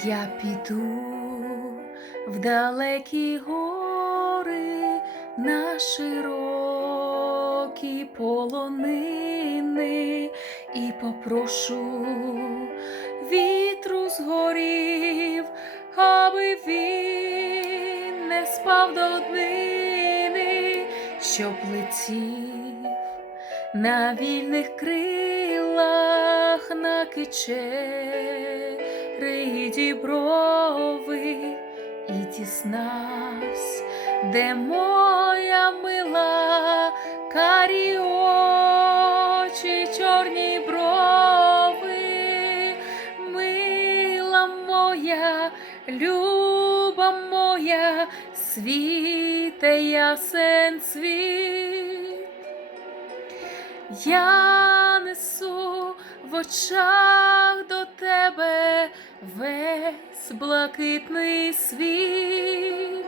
Я піду в далекі гори на широкі полонини і попрошу вітру з горів, аби він не спав до днини, щоб летів на вільних крилах на кичери діброви і дізнавсь, де моя мила карі очі, чорні брови, мила моя, люба моя, світе ясен світ. Я несу в очах до тебе весь блакитний світ.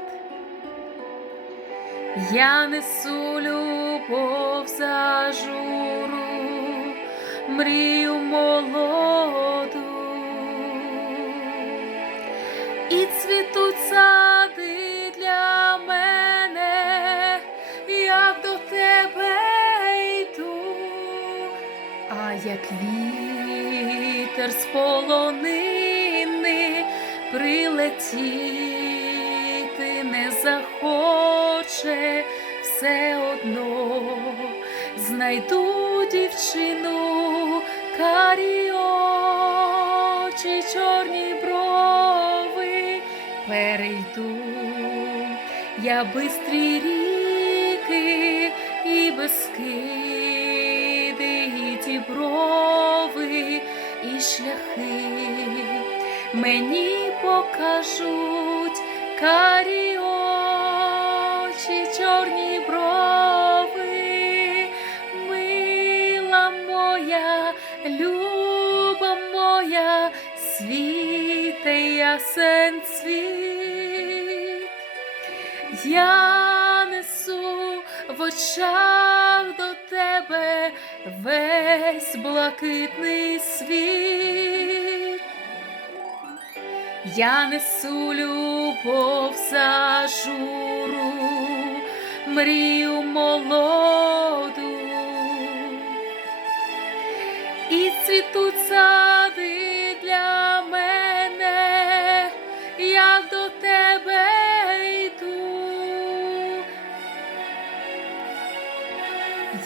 Я несу любов за журу, мрію як вітер з полонини прилетіти не захоче, все одно знайду дівчину, карі очі, чорні брови, перейду я бистрі ріки і безкиди, і діброви, і шляхи мені покажуть карі очі, чорні брови, мила моя, люба моя, світе ясен світ. Я несу в очах до весь блакитний світ. Я несу любов за журу, мрію молоду, і цвітуть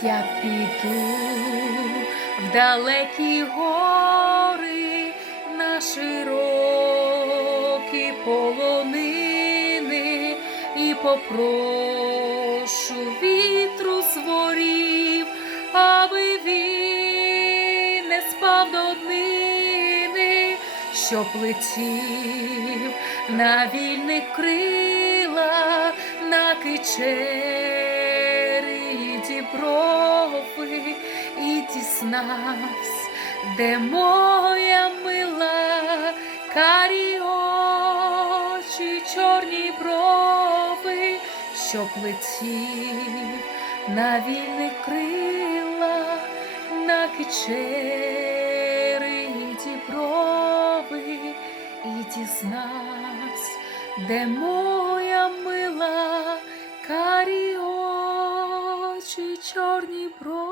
Я піду в далекі гори на широкі полонини і попрошу вітру зворів, аби він не спав до днини, щоб летів на вільних крилах на кичері дізнавсь, де моя мила карі очі, чорні брови, щоб летів на вільних крилах на кичері діброви і дізнавсь, де моя мила карі очі, чорні брови.